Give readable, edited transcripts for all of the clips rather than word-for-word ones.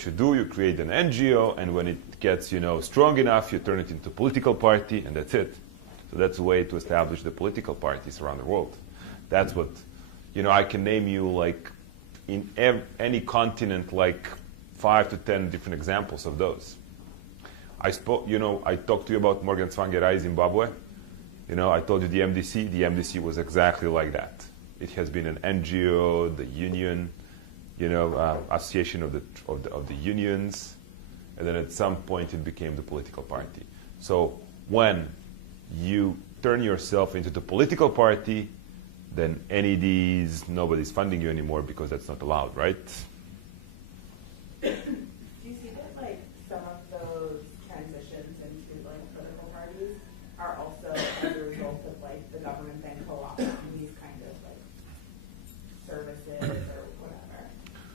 what you do, you create an NGO, and when it gets, strong enough, you turn it into a political party, and that's it. So that's a way to establish the political parties around the world. That's what, I can name you, like, in any continent, like 5 to 10 different examples of those. I talked to you about Morgan Tsvangirai, Zimbabwe. I told you the MDC. The MDC was exactly like that. It has been an NGO, the union, association of the unions, and then at some point it became the political party. So when you turn yourself into the political party, then NEDs, nobody's funding you anymore because that's not allowed, right? Do you see that, like, some of those transitions into, like, political parties are also as a result of, like, the government then co-opting these kind of, like, services or whatever?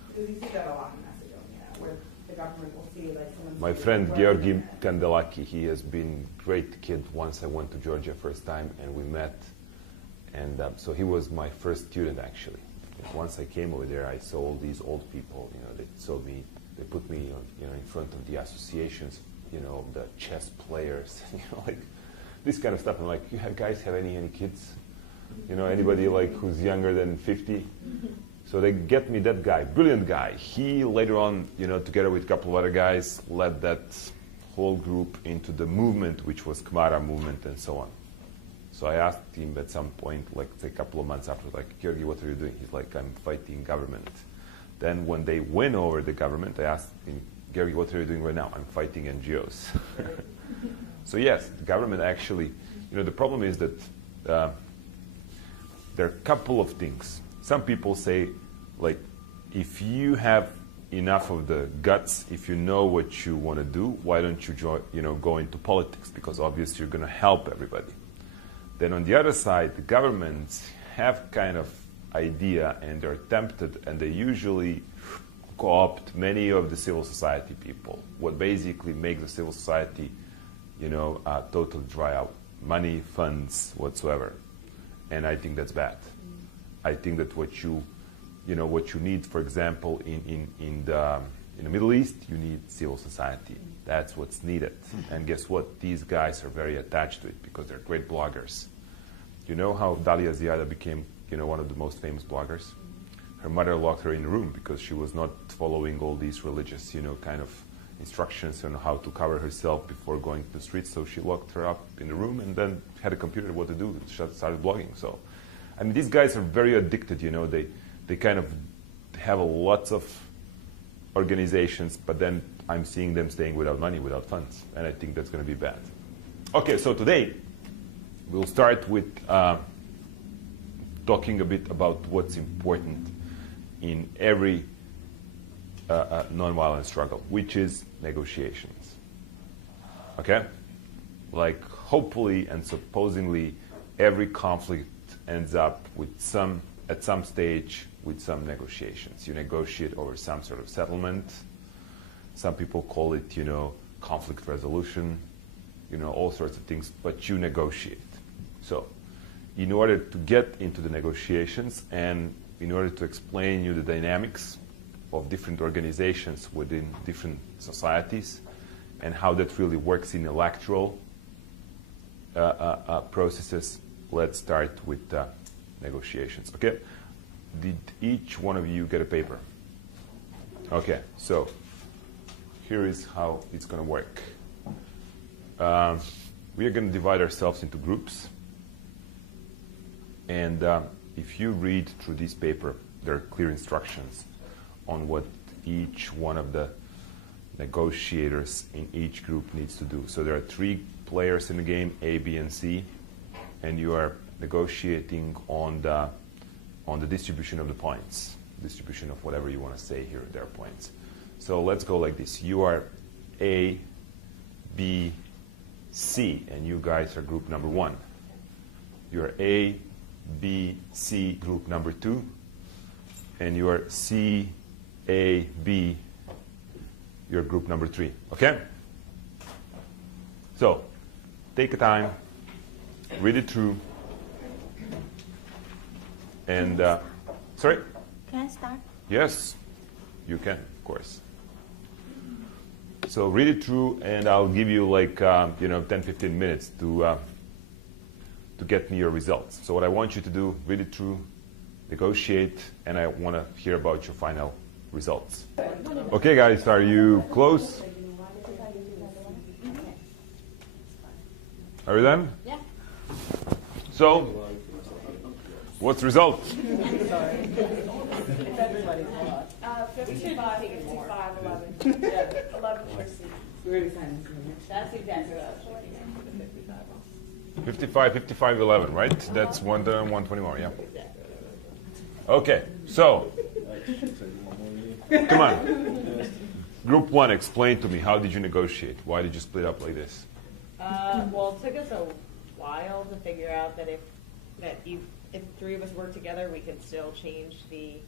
Because you see that a lot in Macedonia, where the government will see, like, someone... My friend Georgi Kandelaki, he has been a great kid. Once I went to Georgia first time and we met. And so he was my first student, actually. Once I came over there, I saw all these old people. They saw me. They put me, in front of the associations, the chess players, like this kind of stuff. I'm like, you guys have any kids? Anybody like who's younger than 50? So they get me that guy, brilliant guy. He later on, together with a couple of other guys, led that whole group into the movement, which was Khmara movement and so on. So I asked him at some point, like a couple of months after, like, Georgi, what are you doing? He's like, I'm fighting government. Then when they win over the government, I asked him, Georgi, what are you doing right now? I'm fighting NGOs. So yes, the government actually, the problem is that there are a couple of things. Some people say, like, if you have enough of the guts, if you know what you want to do, why don't you go into politics? Because obviously you're going to help everybody. Then on the other side, the governments have kind of idea and they're tempted and they usually co-opt many of the civil society people. What basically makes the civil society, totally dry out money, funds, whatsoever. And I think that's bad. I think that what you need, for example, in the Middle East, you need civil society. That's what's needed. And guess what? These guys are very attached to it because they're great bloggers. You know how Dalia Ziada became, one of the most famous bloggers? Her mother locked her in a room because she was not following all these religious, kind of instructions on how to cover herself before going to the streets. So she locked her up in the room and then had a computer what to do. She started blogging. So, I mean, these guys are very addicted. They kind of have lots of organizations, but then I'm seeing them staying without money, without funds, and I think that's going to be bad. Okay, so today we'll start with talking a bit about what's important in every nonviolent struggle, which is negotiations. Okay? Like, hopefully and supposedly every conflict ends up with at some stage with some negotiations. You negotiate over some sort of settlement. Some people call it, conflict resolution, all sorts of things, but you negotiate. So, in order to get into the negotiations and in order to explain you the dynamics of different organizations within different societies and how that really works in electoral processes, let's start with negotiations, okay? Did each one of you get a paper? Okay, so here is how it's going to work. We are going to divide ourselves into groups. And if you read through this paper, there are clear instructions on what each one of the negotiators in each group needs to do. So there are 3 players in the game, A, B, and C, and you are negotiating on the distribution of the points, distribution of whatever you want to say here, their points. So let's go like this. You are A, B, C, and you guys are group number 1. You are A, B, C, group number 2, and you are C, A, B, you're group number 3, okay? So, take a time, read it through, and, sorry? Can I start? Yes, you can, of course. So read it through, and I'll give you like 10-15 minutes to get me your results. So what I want you to do, read it through, negotiate, and I want to hear about your final results. Okay, guys, are you close? Are you done? Yeah. So, what's the result? 55, 11. 11 That's exactly what I was thinking. 55, 11, right? That's 120 more, yeah. Okay, so, come on. Group 1, explain to me, how did you negotiate? Why did you split up like this? Well, it took us a while to figure out that if three of us work together, we could still change the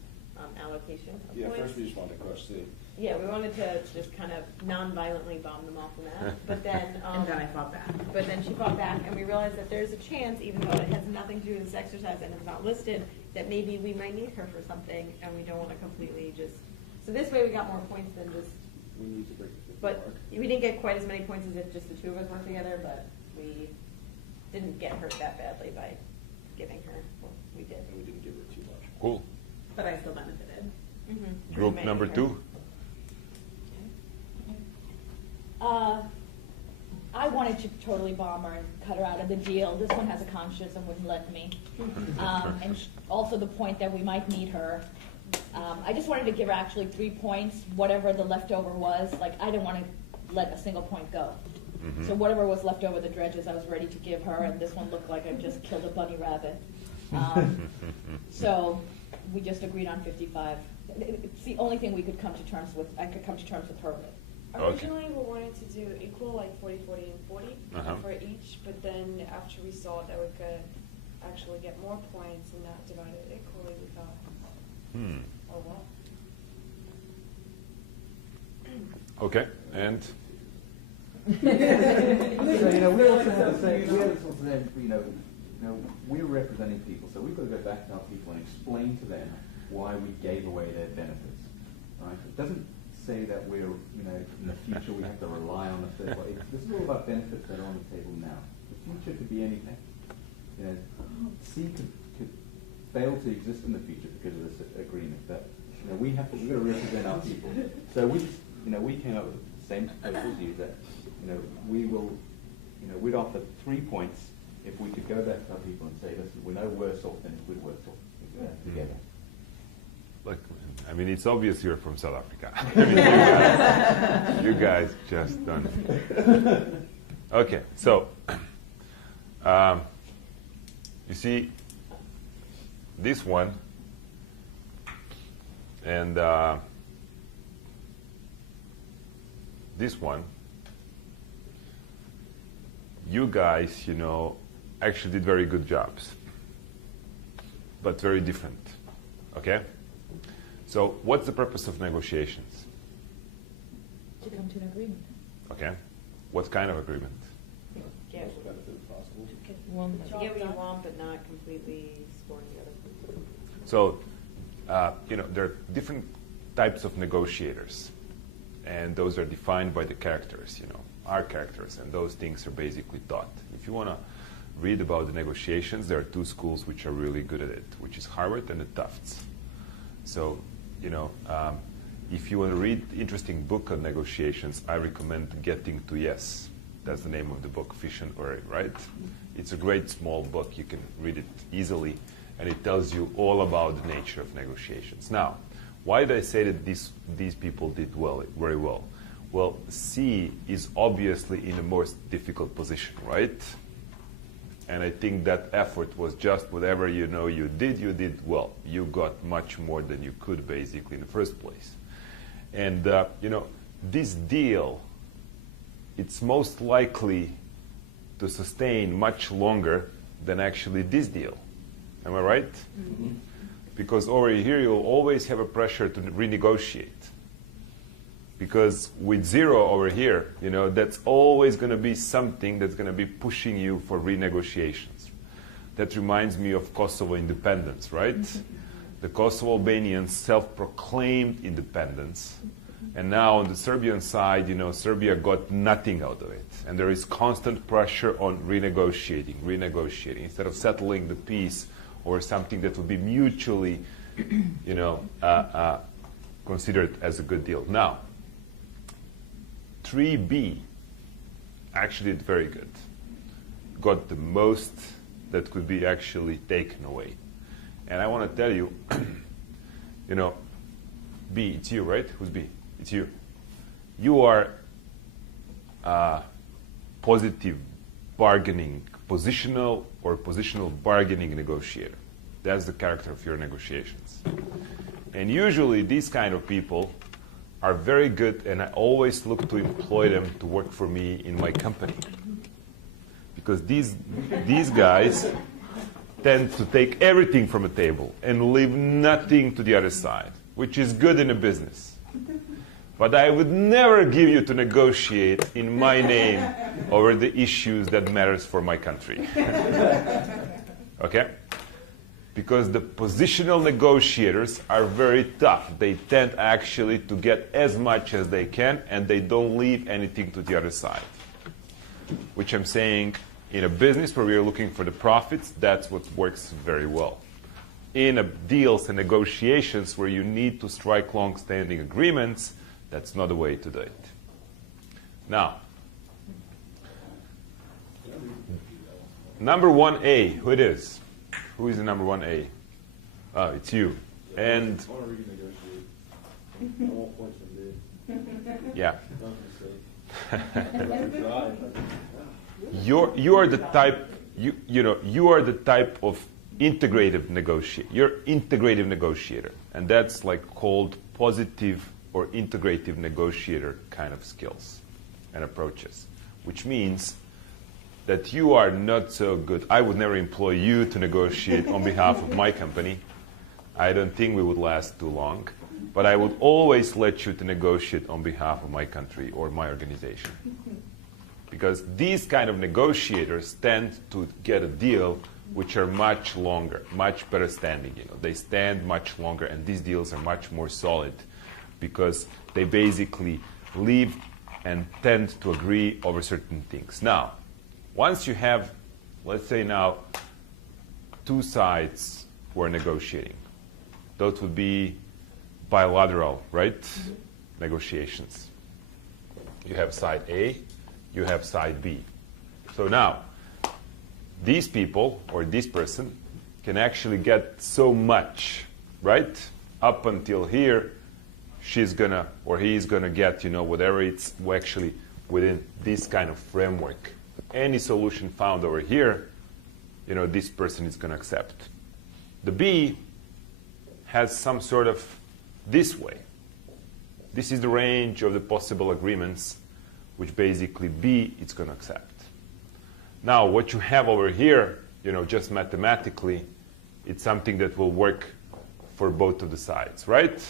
allocation of points. First we just wanted to crush C. Yeah, we wanted to just kind of non-violently bomb them off the map, but then And then I fought back. But then she fought back, and we realized that there's a chance, even though it has nothing to do with this exercise and it's not listed, that maybe we might need her for something, and we don't want to completely just. So this way, we got more points than just. We need to break the 50 But mark. we didn't get quite as many points as if just the two of us worked together, but we didn't get hurt that badly by giving her what we did. And we didn't give her too much. Cool. But I still benefited. Mm-hmm. Group number 2? I wanted to totally bomb her and cut her out of the deal. This one has a conscience and wouldn't let me. And also the point that we might need her. I just wanted to give her actually 3 points, whatever the leftover was. Like, I didn't want to let a single point go. So whatever was left over, the dredges, I was ready to give her, and this one looked like I just killed a bunny rabbit. So we just agreed on 55. It's the only thing we could come to terms with. I could come to terms with her with. Originally, we wanted to do equal, like 40, 40, and 40 for each, but then after we saw that we could actually get more points and not divide it equally, we thought, oh well. Okay, and? So, we also have to say, we're representing people, so we've got to go back to our people and explain to them why we gave away their benefits, right? It doesn't say that we're, in the future we have to rely on a third party. This is all about benefits that are on the table now. The future could be anything. C could fail to exist in the future because of this agreement, but we've got to represent our people. So we came up with the same proposal as you, that we'd offer 3 points if we could go back to our people and say, listen, we're no worse off than if we'd worked together. Look, I mean, it's obvious you're from South Africa. I mean, you guys just done it. Okay, so you see this one and this one. You guys, actually did very good jobs, but very different. Okay? So what's the purpose of negotiations? To come to an agreement. Okay. What kind of agreement? Get Most benefit possible. what you want, but not completely scoring the other. So, there are different types of negotiators, and those are defined by the characters, our characters, and those things are basically taught. If you want to read about the negotiations, there are 2 schools which are really good at it, which is Harvard and the Tufts. So, if you want to read interesting book on negotiations, I recommend Getting to Yes. That's the name of the book, Fish and Uri, right? It's a great small book. You can read it easily, and it tells you all about the nature of negotiations. Now, why did I say that these people did very well? Well, C is obviously in a more difficult position, right? And I think that effort was just whatever you did well. You got much more than you could basically in the first place. And this deal, it's most likely to sustain much longer than actually this deal. Am I right? Mm-hmm. Because over here you'll always have a pressure to renegotiate. Because with 0 over here, that's always going to be something that's going to be pushing you for renegotiations. That reminds me of Kosovo independence, right? The Kosovo Albanians self-proclaimed independence, And now on the Serbian side, Serbia got nothing out of it. And there is constant pressure on renegotiating, instead of settling the peace or something that would be mutually, considered as a good deal. Now, 3B actually did very good. Got the most that could be actually taken away. And I want to tell you, B, it's you, right? Who's B? It's you. You are positional bargaining negotiator. That's the character of your negotiations. And usually these kind of people are very good, and I always look to employ them to work for me in my company. Because these guys tend to take everything from a table and leave nothing to the other side, which is good in a business. But I would never give you to negotiate in my name over the issues that matters for my country. Okay? Because the positional negotiators are very tough. They tend actually to get as much as they can, and they don't leave anything to the other side. Which I'm saying, in a business where we are looking for the profits, that's what works very well. In deals and negotiations where you need to strike long-standing agreements, that's not the way to do it. Now, number 1A, who it is? Who is the number 1A? Oh, it's you. And I want to renegotiate. I want points from there. yeah. You're You are the type you are the type of integrative negotiator. You're integrative negotiator, and that's like called positive or integrative negotiator kind of skills and approaches, which means that you are not so good. I would never employ you to negotiate on behalf of my company. I don't think we would last too long, but I would always let you to negotiate on behalf of my country or my organization. Because these kind of negotiators tend to get a deal which are much longer, much better standing. They stand much longer, and these deals are much more solid because they basically live and tend to agree over certain things. Now, once you have, let's say now, two sides who are negotiating, those would be bilateral, right? Mm-hmm. Negotiations. You have side A, you have side B. So now, these people, or this person, can actually get so much, right? Up until here, she's gonna, or he's gonna get, whatever it's actually within this kind of framework. Any solution found over here, this person is gonna accept. The B has some sort of this way. This is the range of the possible agreements which basically B is going to accept. Now, what you have over here, just mathematically, it's something that will work for both of the sides, right?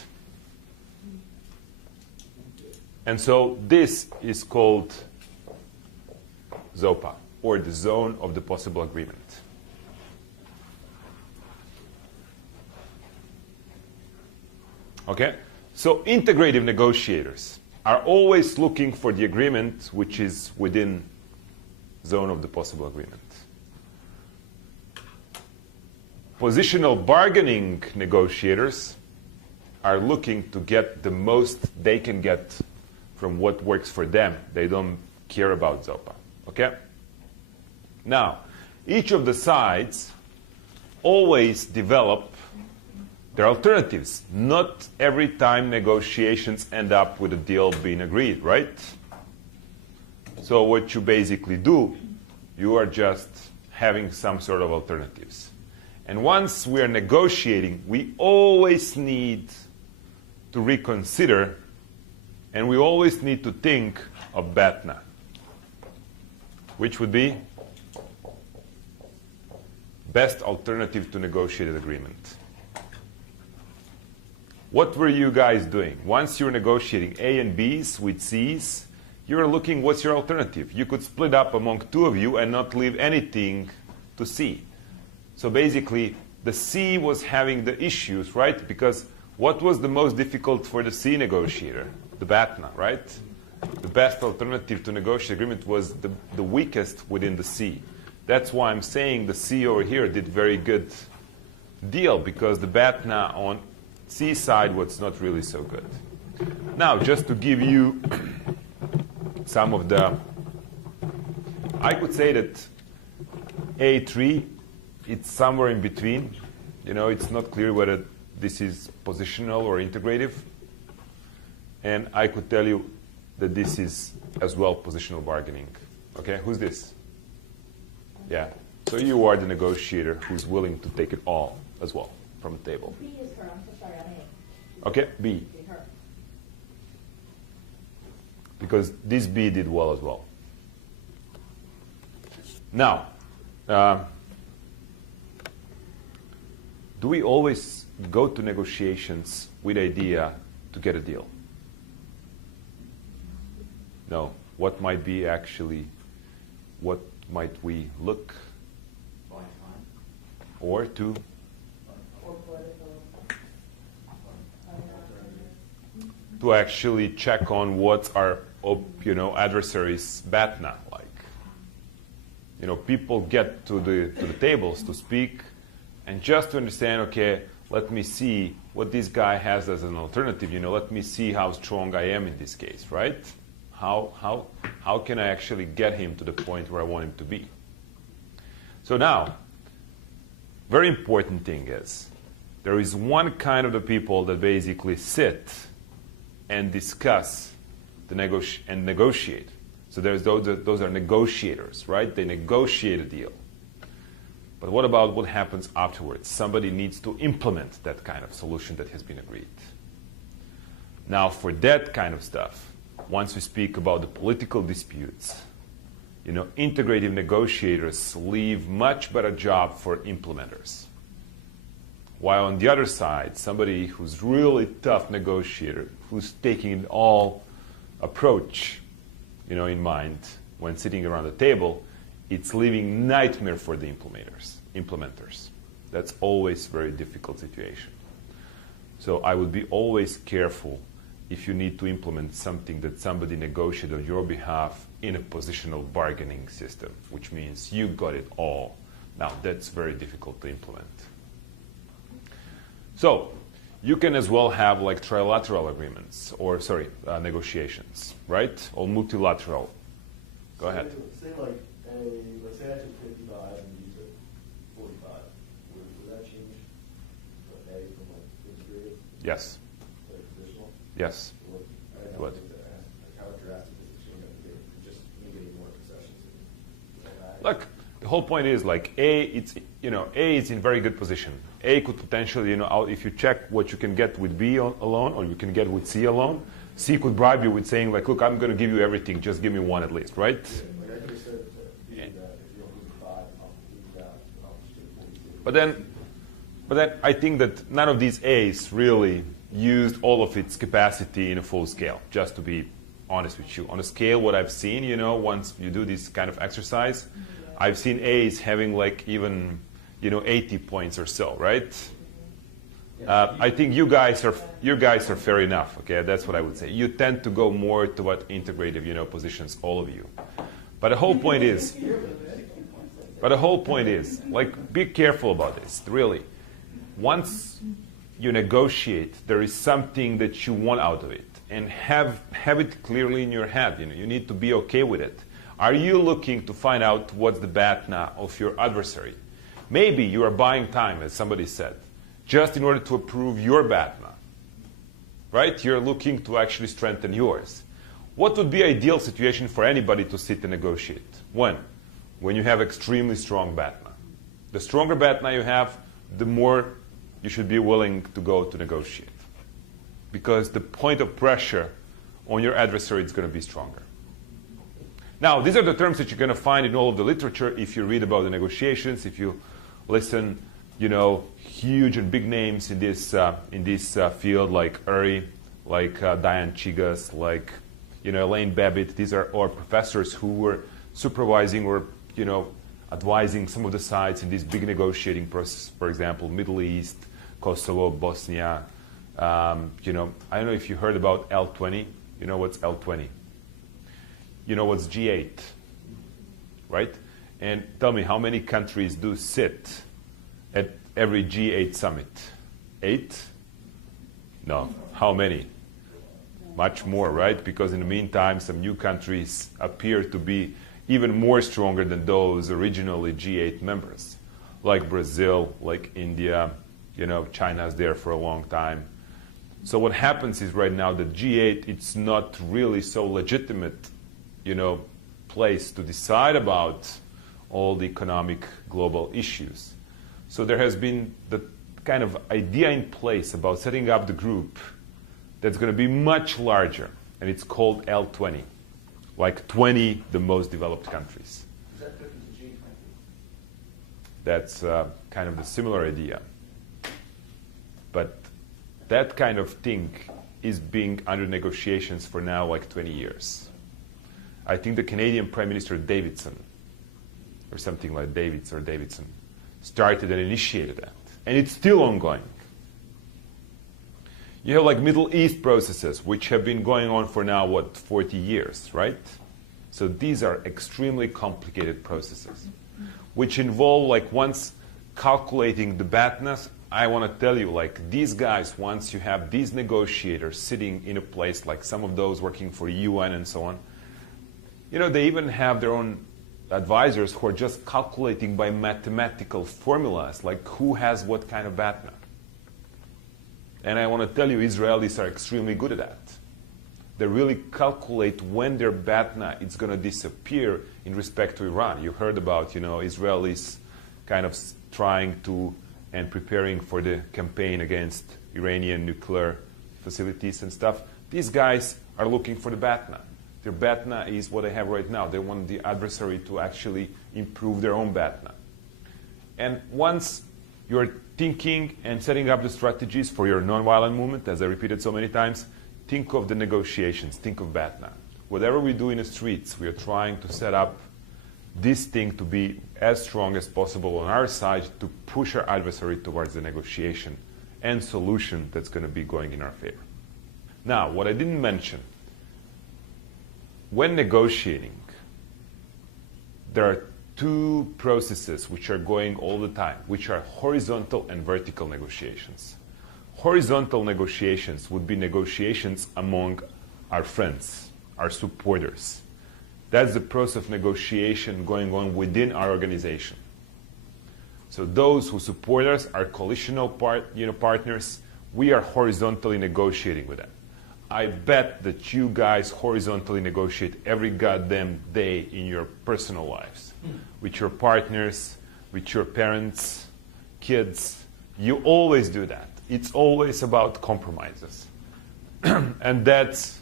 And so this is called ZOPA, or the zone of the possible agreement. Okay? So integrative negotiators are always looking for the agreement which is within zone of the possible agreement. Positional bargaining negotiators are looking to get the most they can get from what works for them. They don't care about ZOPA. Okay? Now, each of the sides always develop their alternatives. Not every time negotiations end up with a deal being agreed, right? So what you basically do, you are just having some sort of alternatives. And once we are negotiating, we always need to reconsider, and we always need to think of BATNA, which would be best alternative to negotiated agreement. What were you guys doing? Once you're negotiating A and B's with C's, you're looking what's your alternative. You could split up among two of you and not leave anything to C. So basically, the C was having the issues, right? Because what was the most difficult for the C negotiator? the BATNA, right? The best alternative to negotiate agreement was the weakest within the C. That's why I'm saying the C over here did very good deal, because the BATNA on C side was not really so good. Now, just to give you some of the, I could say that A3, it's somewhere in between. You know, it's not clear whether this is positional or integrative. And I could tell you that this is as well positional bargaining. Okay, who's this? Yeah, so you are the negotiator who's willing to take it all as well from the table. B is her. I'm so sorry, I'm A. Okay, B. Her. Because this B did well as well. Now, do we always go to negotiations with the idea to get a deal? No. What might be actually, what might we look or to? To actually check on what's our, adversary's BATNA like. People get to the tables to speak, and just to understand, okay, let me see what this guy has as an alternative. Let me see how strong I am in this case, right? How can I actually get him to the point where I want him to be? So now, very important thing is, there is one kind of the people that basically sit and discuss and negotiate. So those are negotiators, right? They negotiate a deal. But what about what happens afterwards? Somebody needs to implement that kind of solution that has been agreed. Now, for that kind of stuff, once we speak about the political disputes, integrative negotiators leave much better job for implementers. While on the other side, somebody who's really tough negotiator, who's taking it all approach, in mind when sitting around the table, it's leaving nightmare for the implementers. That's always a very difficult situation. So I would be always careful if you need to implement something that somebody negotiated on your behalf in a positional bargaining system, which means you got it all. Now, that's very difficult to implement. So, you can as well have like trilateral agreements, or negotiations, right? Or multilateral. Go ahead. Say like let's say I took 55 and you took 45. Would that change A from like integrated? Yes. Like traditional? Yes. What? How drastic is the change of the just me getting more concessions? Look, the whole point is like A is in very good position. A could potentially, if you check what you can get with B alone, or you can get with C alone, C could bribe you with saying like, look, I'm going to give you everything, just give me one at least, right? Like I could have said to you that if you don't lose 5, I'll lose that. I'll just do 42. But then I think that none of these A's really used all of its capacity in a full scale, just to be honest with you. On a scale, what I've seen, once you do this kind of exercise, I've seen A's having like even 80 points or so, right? I think you guys are fair enough. Okay, that's what I would say. You tend to go more to what integrative, positions, all of you. But the whole point is, like, be careful about this. Really, once you negotiate, there is something that you want out of it, and have it clearly in your head. You need to be okay with it. Are you looking to find out what's the BATNA of your adversary? Maybe you are buying time, as somebody said, just in order to approve your BATNA, right? You're looking to actually strengthen yours. What would be an ideal situation for anybody to sit and negotiate? When you have extremely strong BATNA. The stronger BATNA you have, the more you should be willing to go to negotiate. Because the point of pressure on your adversary is going to be stronger. Now, these are the terms that you're going to find in all of the literature if you read about the negotiations, if you listen, huge and big names in this field like Uri, like Diane Chigas, like Elaine Babbitt. These are our professors who were supervising or advising some of the sides in this big negotiating process. For example, Middle East, Kosovo, Bosnia. I don't know if you heard about L20. You know what's L20? You know what's G8, right? And tell me, how many countries do sit at every G8 summit? 8? No. How many? Much more, right? Because in the meantime, some new countries appear to be even more stronger than those originally G8 members, like Brazil, like India. You know, China's there for a long time. So what happens is right now that G8, it's not really so legitimate, you know, place to decide about all the economic global issues. So there has been the kind of idea in place about setting up the group that's going to be much larger, and it's called L20, like 20 the most developed countries. Is that different to G20? That's kind of the similar idea. But that kind of thing is being under negotiations for now like 20 years. I think the Canadian Prime Minister Davidson, or something like Davidson, started and initiated that. And it's still ongoing. You have like Middle East processes, which have been going on for now, 40 years, right? So these are extremely complicated processes, which involve like once calculating the badness. I want to tell you, like these guys, once you have these negotiators sitting in a place like some of those working for UN and so on, you know, they even have their own advisors who are just calculating by mathematical formulas, like who has what kind of BATNA. And I want to tell you, Israelis are extremely good at that. They really calculate when their BATNA is going to disappear in respect to Iran. You heard about, you know, Israelis kind of trying to and preparing for the campaign against Iranian nuclear facilities and stuff. These guys are looking for the BATNA. Their BATNA is what they have right now. They want the adversary to actually improve their own BATNA. And once you're thinking and setting up the strategies for your nonviolent movement, as I repeated so many times, think of the negotiations, think of BATNA. Whatever we do in the streets, we are trying to set up this thing to be as strong as possible on our side to push our adversary towards the negotiation and solution that's going to be going in our favor. Now, what I didn't mention, when negotiating, there are two processes which are going all the time, which are horizontal and vertical negotiations. Horizontal negotiations would be negotiations among our friends, our supporters. That's the process of negotiation going on within our organization. So those who support us are coalitional partners. We are horizontally negotiating with them. I bet that you guys horizontally negotiate every goddamn day in your personal lives, with your partners, with your parents, kids. You always do that. It's always about compromises. And that's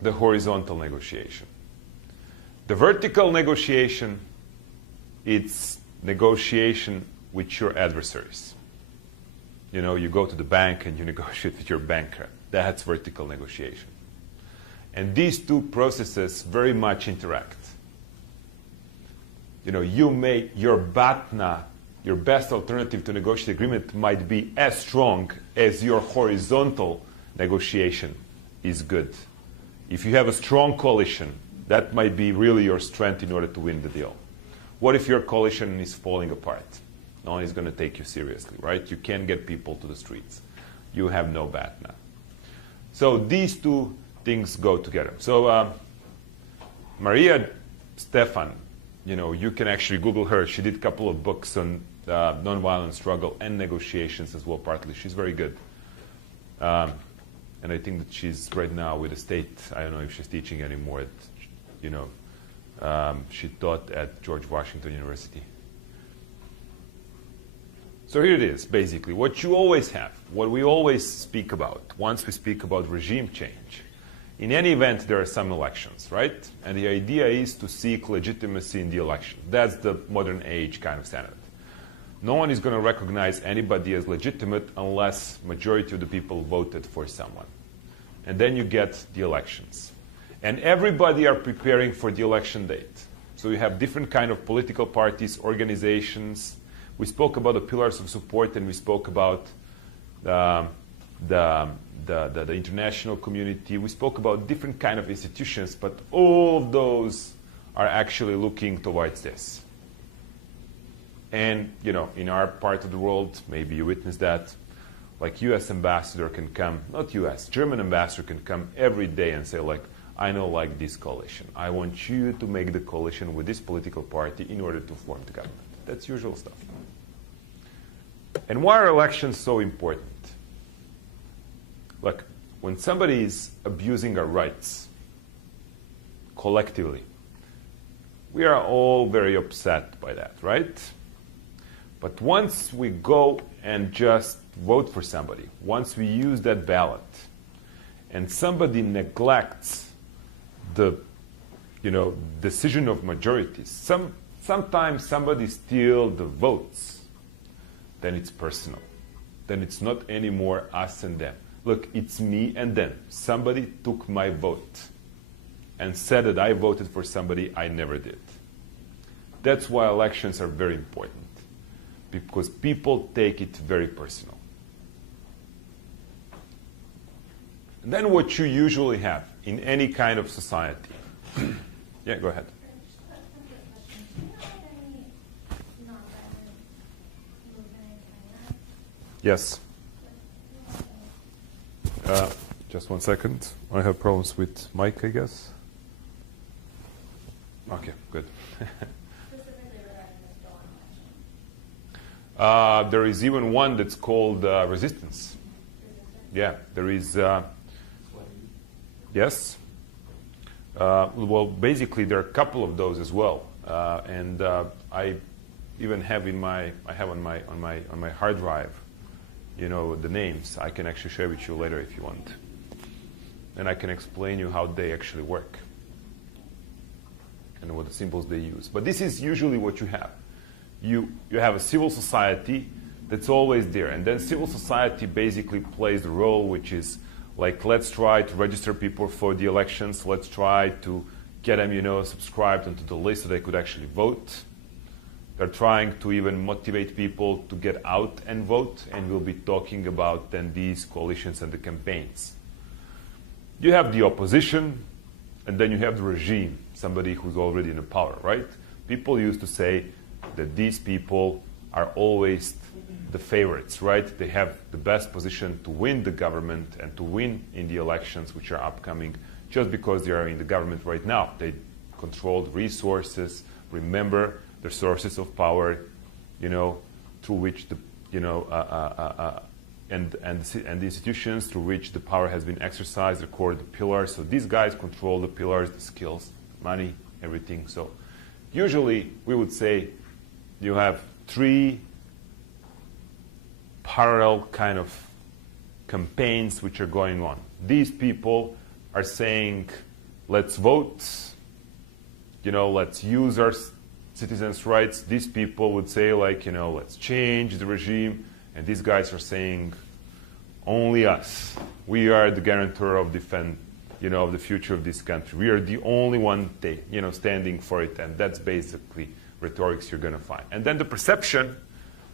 the horizontal negotiation. The vertical negotiation, it's negotiation with your adversaries. You know, you go to the bank and you negotiate with your banker. That's vertical negotiation. And these two processes very much interact. You know, you may, your BATNA, your best alternative to negotiate agreement might be as strong as your horizontal negotiation is good. If you have a strong coalition, that might be really your strength in order to win the deal. What if your coalition is falling apart? No one is going to take you seriously, right? You can't get people to the streets. You have no BATNA. So these two things go together. So Maria Stefan, you know, you can actually Google her. She did a couple of books on nonviolent struggle and negotiations as well, partly. She's very good. And I think that she's right now with the state. I don't know if she's teaching anymore. You know, she taught at George Washington University. So here it is, basically, what you always have, what we always speak about once we speak about regime change. In any event, there are some elections, right? And the idea is to seek legitimacy in the election. That's the modern age kind of standard. No one is going to recognize anybody as legitimate unless majority of the people voted for someone. And then you get the elections. And everybody are preparing for the election date. So you have different kind of political parties, organizations. We spoke about the pillars of support, and we spoke about the international community. We spoke about different kind of institutions, but all of those are actually looking towards this. And, you know, in our part of the world, maybe you witnessed that, like U.S. ambassador can come, not U.S., German ambassador can come every day and say, like, I don't like this coalition. I want you to make the coalition with this political party in order to form the government. That's usual stuff. And why are elections so important? Look, when somebody is abusing our rights collectively, we are all very upset by that, right? But once we go and just vote for somebody, once we use that ballot, and somebody neglects the, you know, decision of majorities, sometimes somebody steals the votes, then it's personal. Then it's not anymore us and them. Look, it's me and them. Somebody took my vote and said that I voted for somebody I never did. That's why elections are very important, because people take it very personal. And then what you usually have in any kind of society. Yeah, go ahead. Yes. Just 1 second. I have problems with mic, I guess. Okay, good. There is even one that's called resistance. Yeah, there is. Yes. Well, basically, there are a couple of those as well, and I even have on my hard drive, you know, the names. I can actually share with you later if you want, and I can explain you how they actually work and what the symbols they use. But this is usually what you have. You have a civil society that's always there, and then civil society basically plays the role which is like, let's try to register people for the elections, let's try to get them, you know, subscribed onto the list so they could actually vote. They're trying to even motivate people to get out and vote, and we'll be talking about then these coalitions and the campaigns. You have the opposition, and then you have the regime, somebody who's already in power, right? People used to say that these people are always the favorites, right? They have the best position to win the government and to win in the elections which are upcoming just because they are in the government right now. They control the resources. Remember the sources of power, you know, through which the, you know, and the institutions through which the power has been exercised, the core, the pillars. So these guys control the pillars, the skills, money, everything. So usually we would say you have 3 parallel kind of campaigns which are going on. These people are saying, let's vote, you know, let's use our citizens' rights. These people would say, like, you know, let's change the regime. And these guys are saying, only us. We are the guarantor of you know, of the future of this country. We are the only one, you know, standing for it. And that's basically rhetorics you're going to find. And then the perception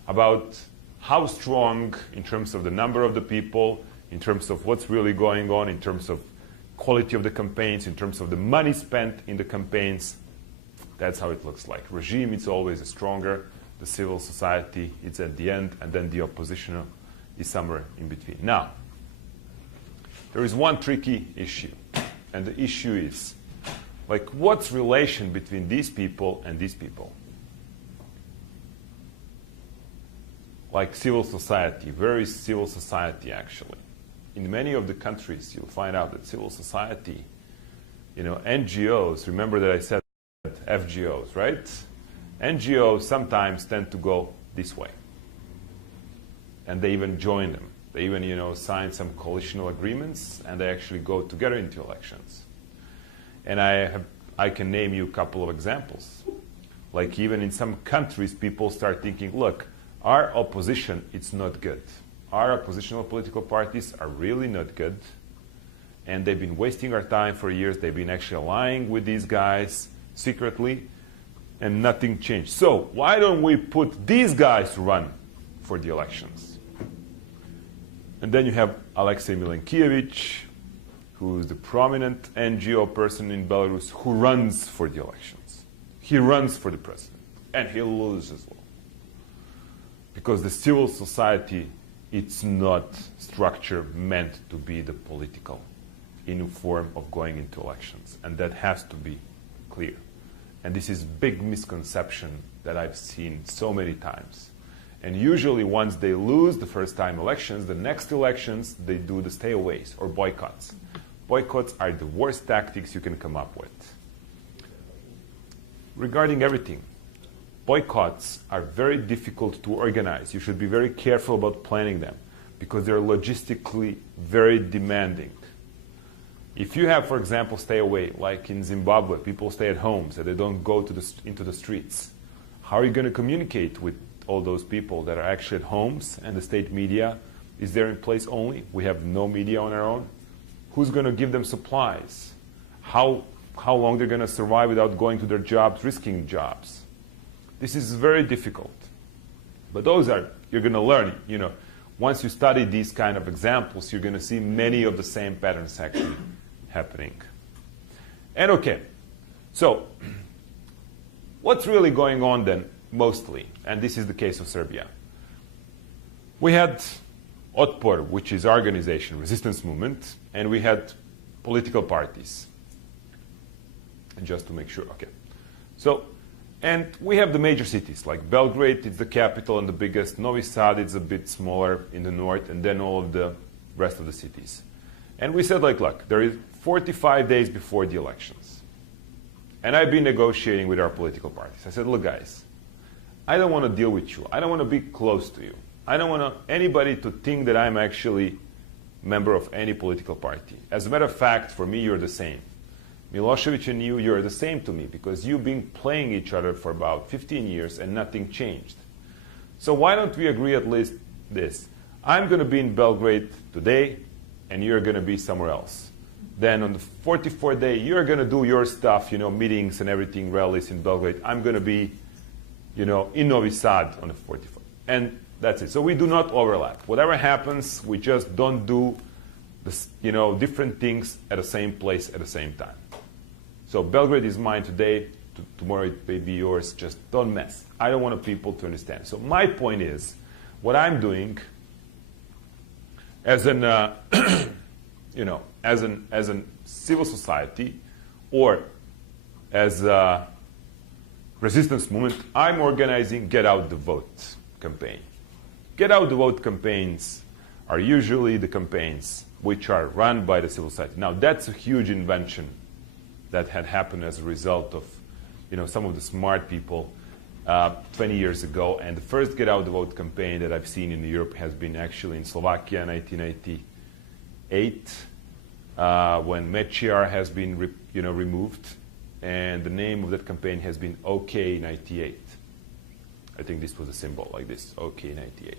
about how strong, in terms of the number of the people, in terms of what's really going on, in terms of quality of the campaigns, in terms of the money spent in the campaigns, that's how it looks like. Regime, it's always stronger. The civil society, it's at the end, and then the opposition is somewhere in between. Now, there is one tricky issue, and the issue is, like, what's relation between these people and these people? Like civil society, where is civil society actually? In many of the countries, you'll find out that civil society, you know, NGOs, remember that I said FGOs, right? NGOs sometimes tend to go this way. And they even join them. They even, you know, sign some coalitional agreements, and they actually go together into elections. And I can name you a couple of examples. Like even in some countries, people start thinking, look, our opposition, it's not good. Our oppositional political parties are really not good. And they've been wasting our time for years. They've been actually allying with these guys secretly, and nothing changed. So why don't we put these guys to run for the elections? And then you have Alexei Milenkievich, who is the prominent NGO person in Belarus who runs for the elections. He runs for the president, and he loses as well. Because the civil society, it's not structure meant to be the political in form of going into elections. And that has to be clear. And this is big misconception that I've seen so many times. And usually once they lose the first time elections, the next elections, they do the stayaways or boycotts. Boycotts are the worst tactics you can come up with. Regarding everything, boycotts are very difficult to organize. You should be very careful about planning them because they're logistically very demanding. If you have, for example, stay away, like in Zimbabwe, people stay at home so they don't go into the streets. How are you going to communicate with all those people that are actually at homes and the state media is there in place only? We have no media on our own. Who's going to give them supplies? How long they're going to survive without going to their jobs, risking jobs? This is very difficult. But those are, you're going to learn, once you study these kind of examples, you're going to see many of the same patterns actually happening. And okay, so what's really going on then, mostly? And this is the case of Serbia. We had Otpor, which is organization, resistance movement, and we had political parties. And just to make sure, okay. So, and we have the major cities, like Belgrade, it's the capital and the biggest. Novi Sad, it's a bit smaller in the north, and then all of the rest of the cities. And we said, like, look, there is 45 days before the elections. And I've been negotiating with our political parties. I said, look, guys, I don't want to deal with you. I don't want to be close to you. I don't want anybody to think that I'm actually a member of any political party. As a matter of fact, for me, you're the same. Milosevic and you're the same to me because you've been playing each other for about 15 years and nothing changed. So why don't we agree at least this? I'm going to be in Belgrade today and you're going to be somewhere else. Then on the 44th day, you're going to do your stuff, meetings and everything, rallies in Belgrade. I'm going to be, in Novi Sad on the 44th. And that's it. So we do not overlap. Whatever happens, we just don't do this, different things at the same place at the same time. So Belgrade is mine today. Tomorrow it may be yours. Just don't mess. I don't want people to understand. So my point is, what I'm doing as an, as an civil society or as a resistance movement, I'm organizing Get Out the Vote campaign. Get Out the Vote campaigns are usually the campaigns which are run by the civil society. Now, that's a huge invention that had happened as a result of, some of the smart people 20 years ago. And the first Get Out the Vote campaign that I've seen in Europe has been actually in Slovakia in 1998, when Mečiar has been removed. And the name of that campaign has been OK 98. I think this was a symbol like this, OK 98.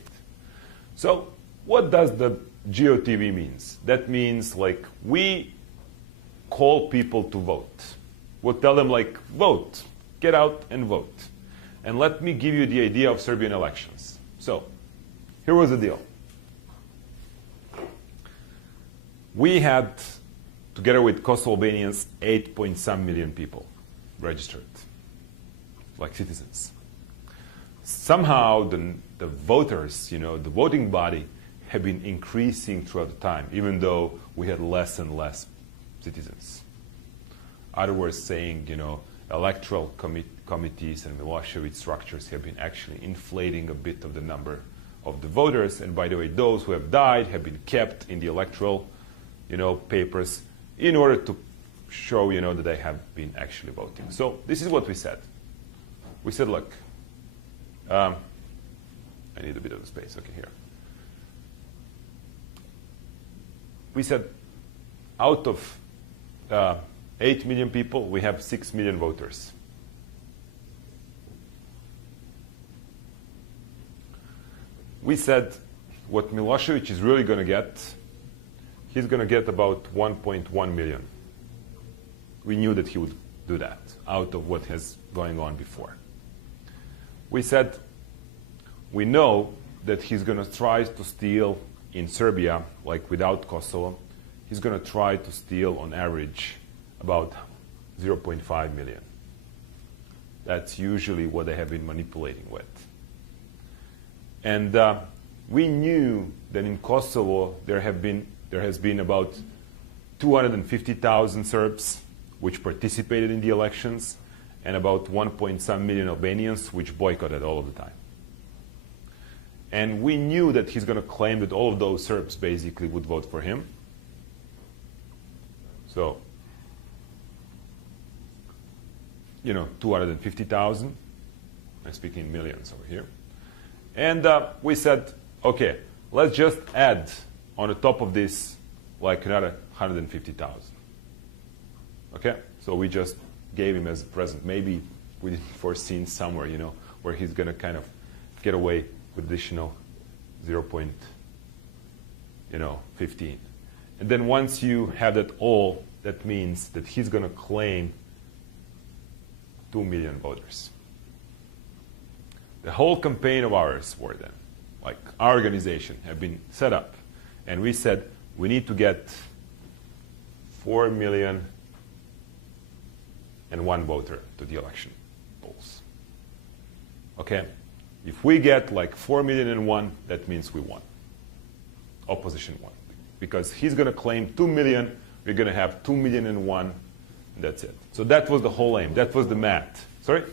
So what does the GOTV means? That means like we call people to vote. We'll tell them like, vote, get out and vote. And let me give you the idea of Serbian elections. So here was the deal. We had, together with Kosovo Albanians, 8.some million people registered, like citizens. Somehow the voters, the voting body, have been increasing throughout the time, even though we had less and less citizens. Other words saying, electoral committees and Milosevic structures have been actually inflating a bit of the number of the voters. And by the way, those who have died have been kept in the electoral, papers in order to show, that they have been actually voting. So this is what we said. We said, look, I need a bit of space. Okay, here. We said, out of 8 million people, we have 6 million voters. We said, what Milosevic is really going to get, he's going to get about 1.1 million. We knew that he would do that out of what has going on before. We said, we know that he's going to try to steal in Serbia, like without Kosovo, he's going to try to steal on average about 0.5 million. That's usually what they have been manipulating with. And we knew that in Kosovo there has been about 250,000 Serbs which participated in the elections, and about 1.some million Albanians which boycotted all of the time. And we knew that he's going to claim that all of those Serbs basically would vote for him. So, 250,000. I'm speaking in millions over here. And we said, okay, let's just add on the top of this like another 150,000. Okay? So we just gave him as a present. Maybe we didn't foresee somewhere, where he's going to kind of get away with additional 0.15. And then once you have that all, that means that he's going to claim 2 million voters. The whole campaign of ours were then, like our organization, have been set up. And we said, we need to get 4 million and one voter to the election polls. Okay? If we get like 4 million and one, that means we won. Opposition won. Because he's going to claim 2 million, we're going to have 2 million and one, and that's it. So that was the whole aim. That was the math. Sorry?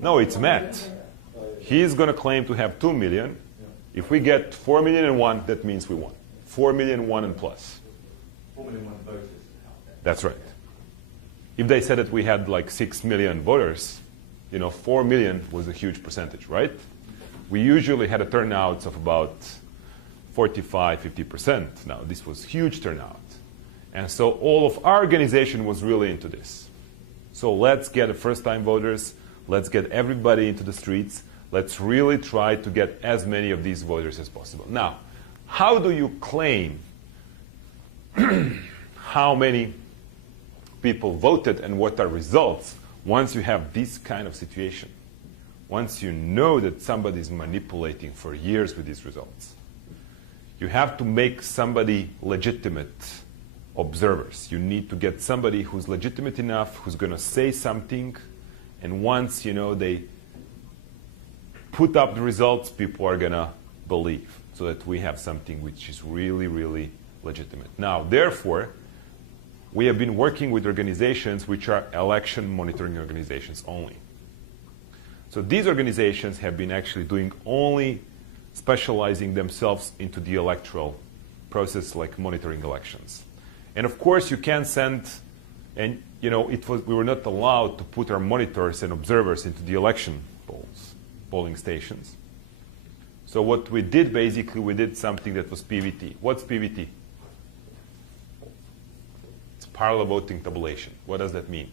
No, it's math. He's going to claim to have 2 million. If we get 4 million and one, that means we won. 4 million, one and plus. 4 million one voters. That's right. If they said that we had like 6 million voters, 4 million was a huge percentage, right? We usually had a turnout of about 45, 50%. Now, this was huge turnout. And so all of our organization was really into this. So let's get the first-time voters. Let's get everybody into the streets. Let's really try to get as many of these voters as possible. Now, how do you claim how many people voted and what are results once you have this kind of situation? Once you know that somebody is manipulating for years with these results. You have to make somebody legitimate observers. You need to get somebody who's legitimate enough, who's going to say something, and once, they put up the results, people are going to believe, so that we have something which is really, really legitimate. Now, therefore, we have been working with organizations which are election monitoring organizations only. So these organizations have been actually doing only specializing themselves into the electoral process, like monitoring elections. And of course, you can send, and we were not allowed to put our monitors and observers into the election polling stations. So what we did, basically, we did something that was PVT. What's PVT? It's parallel voting tabulation. What does that mean?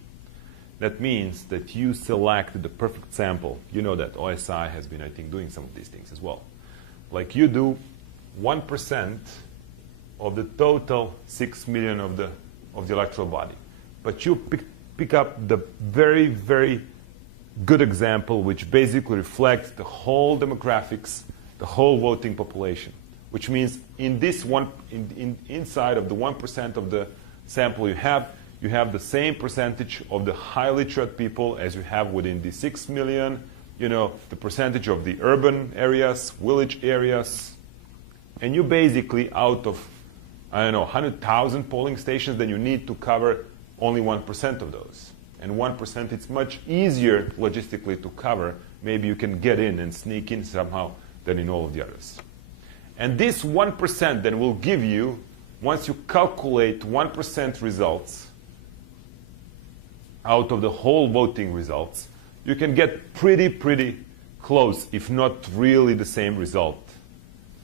That means that you select the perfect sample. You know that OSI has been, I think, doing some of these things as well. Like you do 1% of the total 6 million of the electoral body. But you pick up the very, very good example which basically reflects the whole demographics, the whole voting population. Which means in this inside of the 1% of the sample you have the same percentage of the highly literate people as you have within the 6 million, the percentage of the urban areas, village areas. And you basically, out of, 100,000 polling stations, then you need to cover only 1% of those. And 1%, it's much easier logistically to cover. Maybe you can get in and sneak in somehow than in all of the others. And this 1% then will give you, once you calculate 1% results out of the whole voting results, you can get pretty close, if not really the same result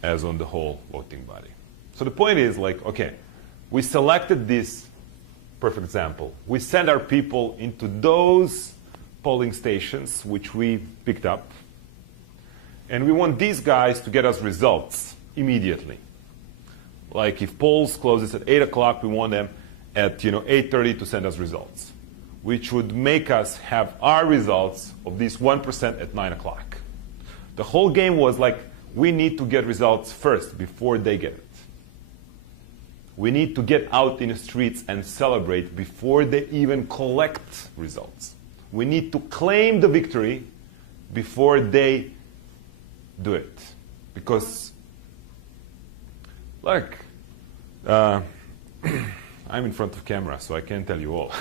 as on the whole voting body. So the point is, okay, we selected this perfect example. We send our people into those polling stations which we picked up, and we want these guys to get us results immediately. Like if polls closes at 8 o'clock, we want them at 8:30 to send us results, which would make us have our results of this 1% at 9 o'clock. The whole game was like, we need to get results first before they get it. We need to get out in the streets and celebrate before they even collect results. We need to claim the victory before they do it. Because, look, I'm in front of camera, so I can't tell you all.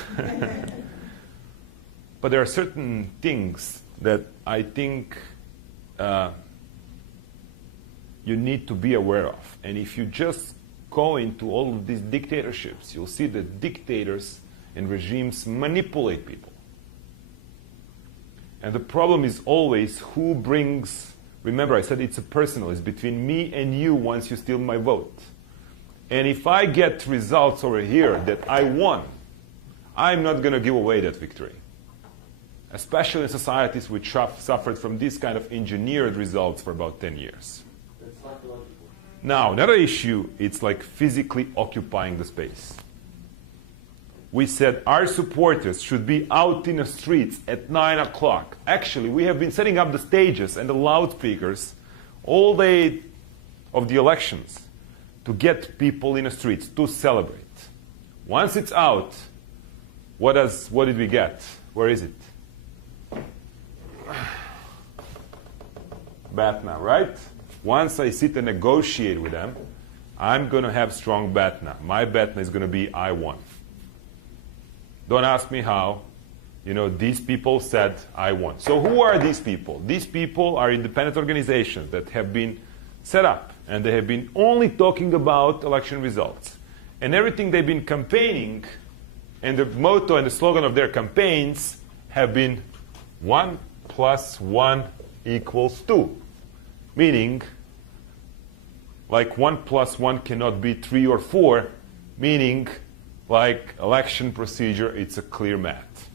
But there are certain things that I think you need to be aware of. And if you just go into all of these dictatorships, you'll see that dictators and regimes manipulate people. And the problem is always who brings, remember I said it's a personal, it's between me and you once you steal my vote. And if I get results over here that I won, I'm not going to give away that victory. Especially in societies which suffered from this kind of engineered results for about 10 years. That's psychological. Now, another issue, it's like physically occupying the space. We said our supporters should be out in the streets at 9 o'clock. Actually, we have been setting up the stages and the loudspeakers all day of the elections to get people in the streets to celebrate. Once it's out, what did we get? Where is it? Batna, right? Once I sit and negotiate with them, I'm going to have strong Batna. My Batna is going to be I won. Don't ask me how. You know, these people said I won. So who are these people? These people are independent organizations that have been set up, and they have been only talking about election results. And everything they've been campaigning, and the motto and the slogan of their campaigns have been 1 + 1 = 2. Meaning, like 1 + 1 cannot be 3 or 4, meaning, like election procedure, it's a clear math.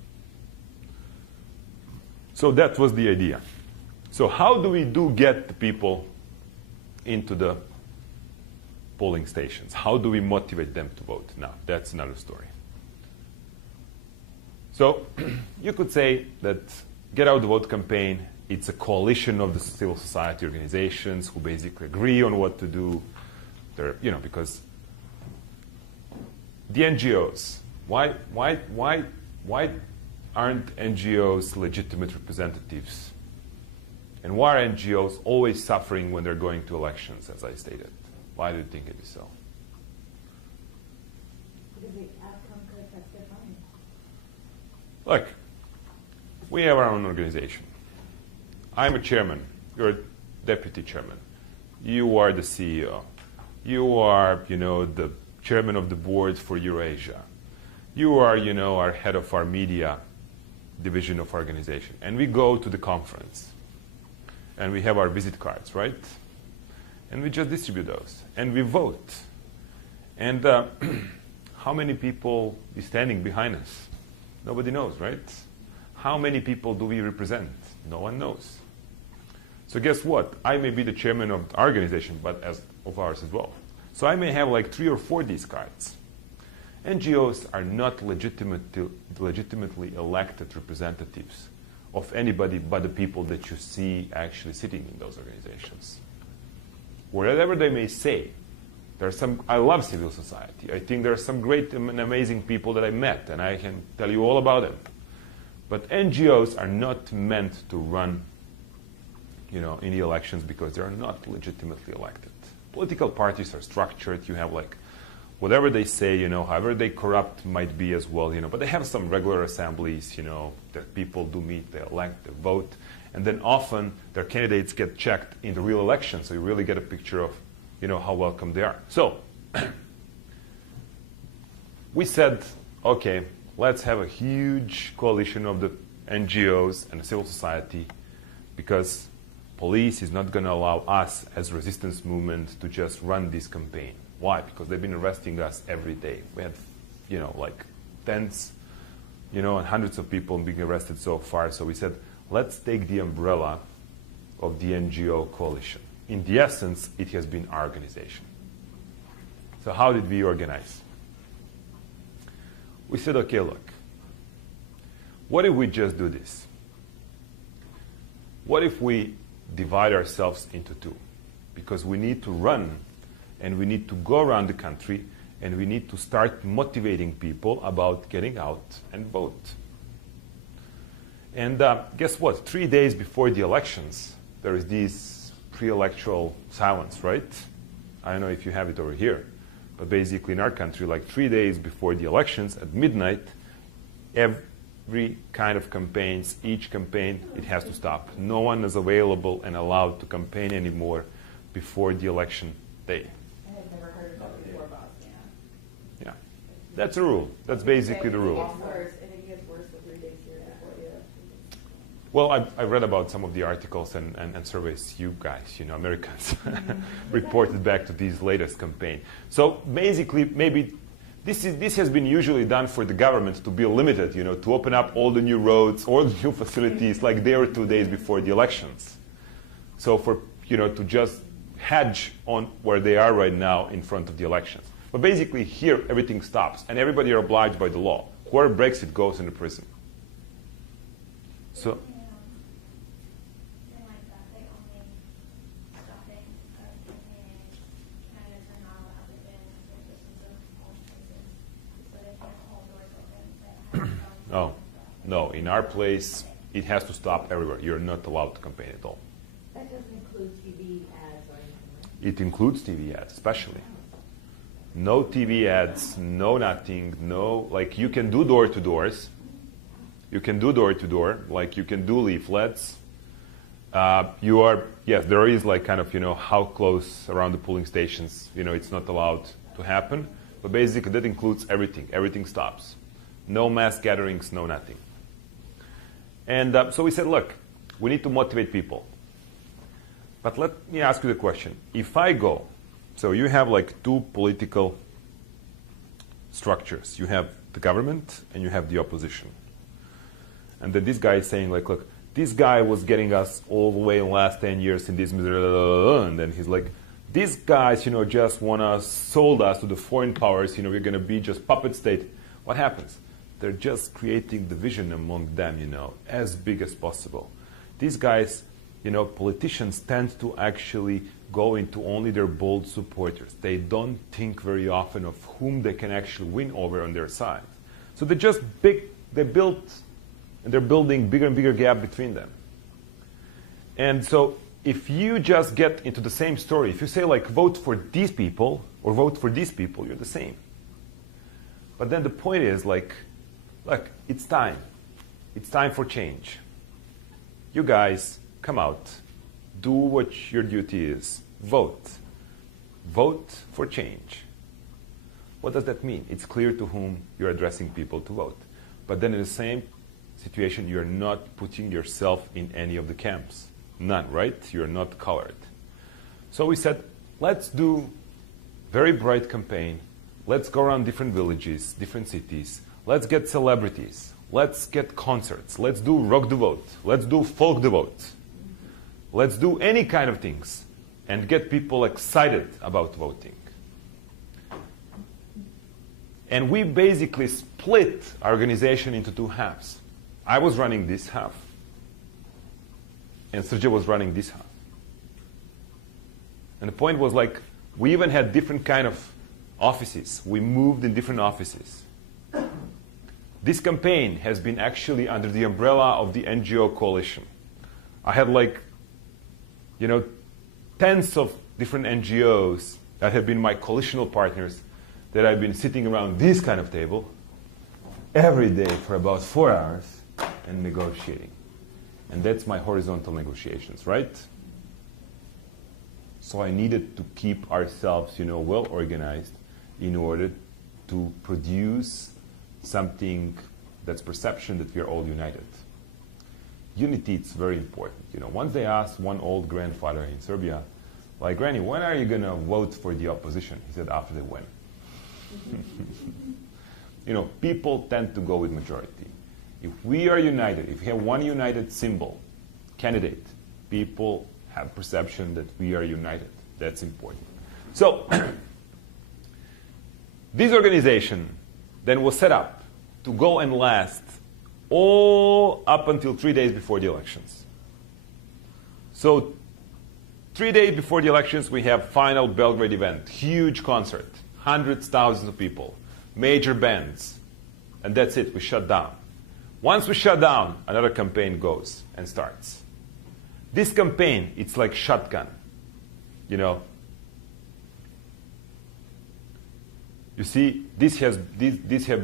So that was the idea. So how do we get the people into the polling stations? How do we motivate them to vote? Now, that's another story. So you could say that Get Out the Vote campaign, it's a coalition of the civil society organizations who basically agree on what to do. They're, you know, because the NGOs, why aren't NGOs legitimate representatives? And why are NGOs always suffering when they're going to elections, as I stated? Why do you think it is so? Because the outcome could affect their funding. Look, we have our own organization. I'm a chairman. You're a deputy chairman. You are the CEO. You are, you know, the chairman of the board for Eurasia. You are, you know, our head of our media division of our organization. And we go to the conference. And we have our visit cards, right? And we just distribute those. And we vote. And how many people is standing behind us? Nobody knows, right? How many people do we represent? No one knows. So guess what? I may be the chairman of our organization, but of ours as well. So I may have like 3 or 4 of these cards. NGOs are not legitimately elected representatives of anybody but the people that you see actually sitting in those organizations. Whatever they may say, there are some. I love civil society. I think there are some great and amazing people that I met, and I can tell you all about them. But NGOs are not meant to run, you know, in the elections because they are not legitimately elected. Political parties are structured. You have like whatever they say, you know, however they corrupt might be as well, you know, but they have some regular assemblies, you know, that people do meet, they elect, they vote, and then often their candidates get checked in the real election, so you really get a picture of, you know, how welcome they are. So we said, okay, let's have a huge coalition of the NGOs and the civil society because police is not going to allow us as resistance movement to just run this campaign. Why? Because they've been arresting us every day. We had, you know, like tens, you know, and hundreds of people being arrested so far. So we said, let's take the umbrella of the NGO coalition. In the essence, it has been our organization. So how did we organize? We said, okay, look, what if we just do this? What if we divide ourselves into 2? because we need to run and we need to go around the country and we need to start motivating people about getting out and vote. And guess what? 3 days before the elections, there is this pre-electoral silence, right? I don't know if you have it over here, but basically in our country, like 3 days before the elections at midnight, every kind of campaigns, each campaign, it has to stop. No one is available and allowed to campaign anymore before the election day. I had never heard of that before, Bosnia. Yeah, that's a rule. That's basically the It rule. gets worse, and it gets worse the 3 days here before the election. Well, I read about some of the articles and surveys you guys, you know, Americans, reported back to this latest campaign. So basically, maybe this has been usually done for the government to be limited, you know, to open up all the new roads, all the new facilities, like day or 2 days before the elections. So for, you know, to just hedge on where they are right now in front of the elections. But basically here, everything stops, and everybody are obliged by the law. Whoever breaks it goes into prison. So. Oh, no. In our place, it has to stop everywhere. You're not allowed to campaign at all. That doesn't include TV ads or anything, right? It includes TV ads, especially. No TV ads, no nothing, no, like you can do door-to-doors. You can do door-to-door, like you can do leaflets. Yes, there is like kind of, you know, how close around the polling stations, you know, it's not allowed to happen. But basically that includes everything. Everything stops. No mass gatherings, no nothing. And so we said, look, we need to motivate people. But let me ask you the question. If I go, so you have like two political structures. You have the government and you have the opposition. And then this guy is saying like, look, this guy was getting us all the way in the last 10 years in this, and then he's like, these guys, you know, just sold us to the foreign powers, you know, we're going to be just puppet state. What happens? They're just creating division among them, you know, as big as possible. These guys, you know, politicians tend to actually go into only their bold supporters. They don't think very often of whom they can actually win over on their side. So they're building bigger and bigger gap between them. And so if you just get into the same story, if you say like vote for these people or vote for these people, you're the same. But then the point is like, look, it's time. It's time for change. You guys, come out. Do what your duty is. Vote. Vote for change. What does that mean? It's clear to whom you're addressing people to vote. But then in the same situation, you're not putting yourself in any of the camps. None, right? You're not colored. So we said, let's do very bright campaign. Let's go around different villages, different cities. Let's get celebrities. Let's get concerts. Let's do rock the vote. Let's do folk the vote. Let's do any kind of things and get people excited about voting. And we basically split our organization into two halves. I was running this half, and Sergey was running this half. And the point was like, we even had different kind of offices. We moved in different offices. This campaign has been actually under the umbrella of the NGO coalition. I had like, you know, tens of different NGOs that have been my coalitional partners that I've been sitting around this kind of table every day for about 4 hours and negotiating. And that's my horizontal negotiations, right? So I needed to keep ourselves, you know, well organized in order to produce something that's perception that we are all united. Unity is very important. You know, once they asked one old grandfather in Serbia, like, Granny, when are you going to vote for the opposition? He said, after they win. You know, people tend to go with majority. If we are united, if we have one united symbol, candidate, people have perception that we are united. That's important. So, this organization then was set up to go and last all up until 3 days before the elections. So 3 days before the elections, we have final Belgrade event, huge concert, hundreds, thousands of people, major bands, and that's it, we shut down. Once we shut down, another campaign goes and starts. This campaign, it's like shotgun, you know. You see, these have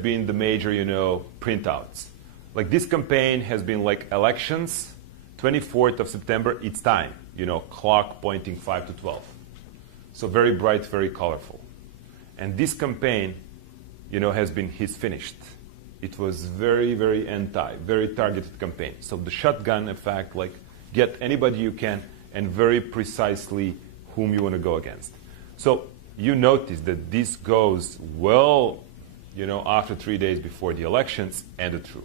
been the major, you know, printouts. Like this campaign has been like elections, 24th of September, it's time, you know, clock pointing 5 to 12. So very bright, very colorful. And this campaign, you know, has been finished. It was very, very very targeted campaign. So the shotgun effect, like get anybody you can and very precisely whom you want to go against. So you notice that this goes well, you know, after 3 days before the elections ended through.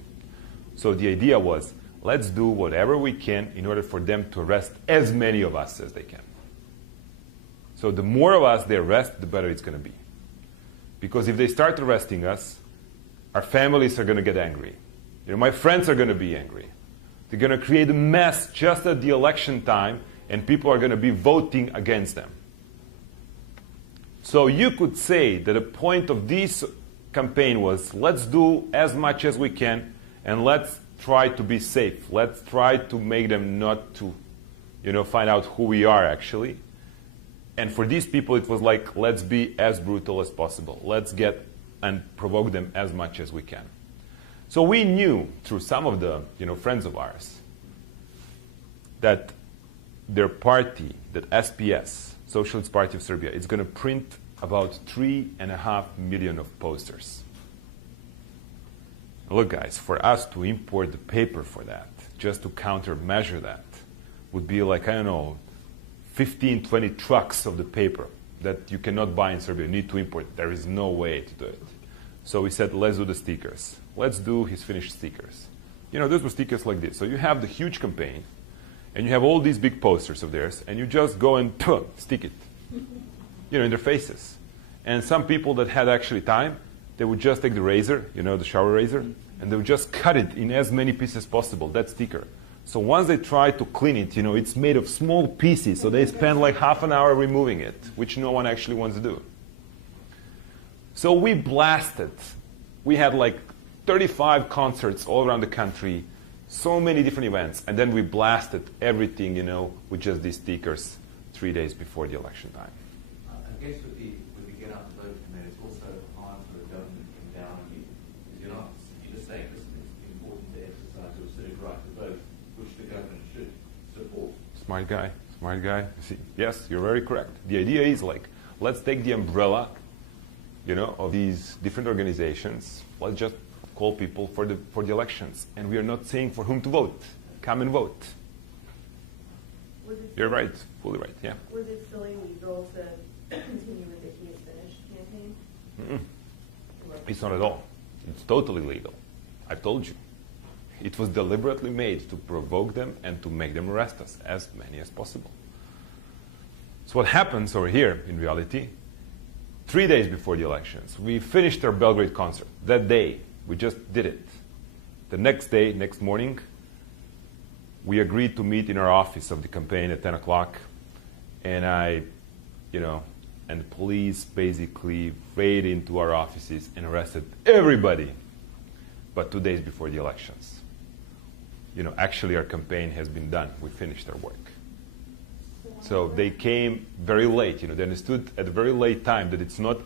So the idea was, let's do whatever we can in order for them to arrest as many of us as they can. So the more of us they arrest, the better it's going to be. Because if they start arresting us, our families are going to get angry. You know, my friends are going to be angry. They're going to create a mess just at the election time, and people are going to be voting against them. So you could say that the point of this campaign was, let's do as much as we can, and let's try to be safe. Let's try to make them not to, you know, find out who we are actually. And for these people, it was like, let's be as brutal as possible. Let's get and provoke them as much as we can. So we knew through some of the, you know, friends of ours that their party, that SPS, Socialist Party of Serbia, is going to print about 3.5 million of posters. Look, guys, for us to import the paper for that, just to countermeasure that, would be like, I don't know, 15, 20 trucks of the paper that you cannot buy in Serbia. You need to import. There is no way to do it. So we said, let's do the stickers. Let's do his finished stickers. You know, those were stickers like this. So you have the huge campaign, and you have all these big posters of theirs, and you just go and stick it, you know, in their faces. And some people that had actually time, they would just take the razor, you know, the shower razor, and they would just cut it in as many pieces as possible, that sticker. So once they try to clean it, you know, it's made of small pieces, so they spend like half an hour removing it, which no one actually wants to do. So we blasted. We had like 35 concerts all around the country, so many different events, and then we blasted everything, you know, with just these stickers 3 days before the election time. I guess with the get out the vote command, it's also hard for the government to come down on you. Because you're just saying this is important to exercise your civic right to vote, which the government should support. Smart guy, smart guy. See, yes, you're very correct. The idea is like, let's take the umbrella, you know, of these different organizations. Let's just call people for the elections, and we are not saying for whom to vote. Come and vote. You're right, fully right. Yeah. Was it still illegal to continue with the He Is Finished campaign? It's not at all. It's totally legal. I've told you. It was deliberately made to provoke them and to make them arrest us, as many as possible. So what happens over here, in reality, 3 days before the elections, we finished our Belgrade concert. That day, we just did it. The next day, next morning, we agreed to meet in our office of the campaign at 10 o'clock. And and the police basically raided into our offices and arrested everybody. But 2 days before the elections. You know, actually our campaign has been done. We finished our work. So they came very late. You know, they understood at a very late time that it's not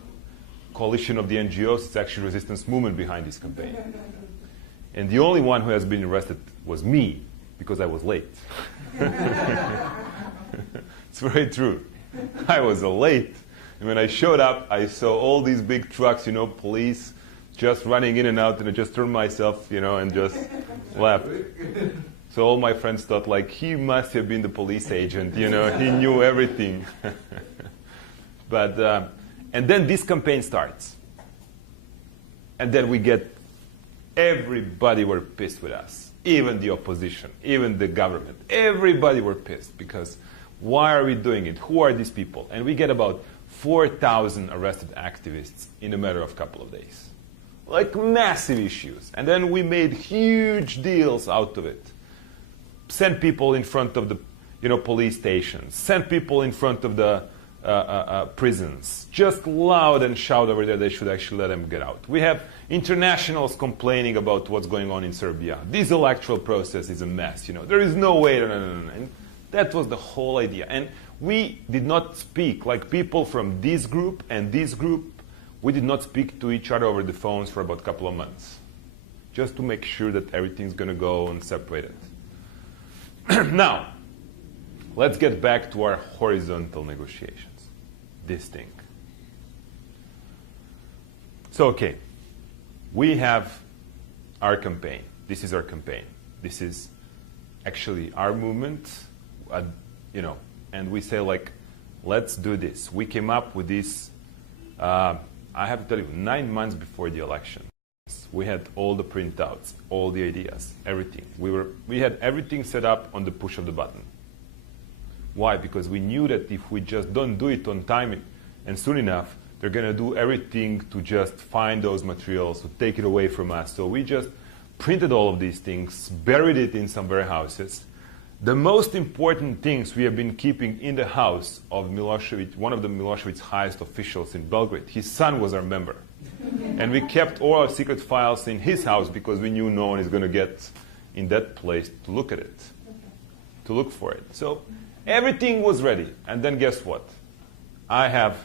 coalition of the NGOs, it's actually resistance movement behind this campaign. And the only one who has been arrested was me, because I was late. It's very true. I was late. And when I showed up, I saw all these big trucks, you know, police just running in and out, and I just turned myself, you know, and just left. So all my friends thought, like, he must have been the police agent, you know, he knew everything. But, and then this campaign starts. And then we get, everybody were pissed with us. Even the opposition, even the government. Everybody were pissed because why are we doing it? Who are these people? And we get about 4,000 arrested activists in a matter of a couple of days. Like massive issues. And then we made huge deals out of it. Sent people in front of the, police stations, send people in front of the prisons, just loud and shout over there they should actually let them get out. We have internationals complaining about what's going on in Serbia. This electoral process is a mess. There is no way. No. And that was the whole idea. And we did not speak, like people from this group and this group, we did not speak to each other over the phones for about a couple of months, just to make sure that everything's going to go and separate it. Now, let's get back to our horizontal negotiations. This thing. So, okay, we have our campaign. This is our campaign. This is actually our movement, and we say, like, let's do this. We came up with this, I have to tell you, 9 months before the election. We had all the printouts, all the ideas, everything. We had everything set up on the push of the button. Why? Because we knew that if we just don't do it on time and soon enough, they're going to do everything to just find those materials, to take it away from us. So we just printed all of these things, buried it in some warehouses. The most important things we have been keeping in the house of Milosevic, one of the Milosevic's highest officials in Belgrade. His son was our member. And we kept all our secret files in his house because we knew no one is going to get in that place to look at it, to look for it. So everything was ready. And then guess what? I have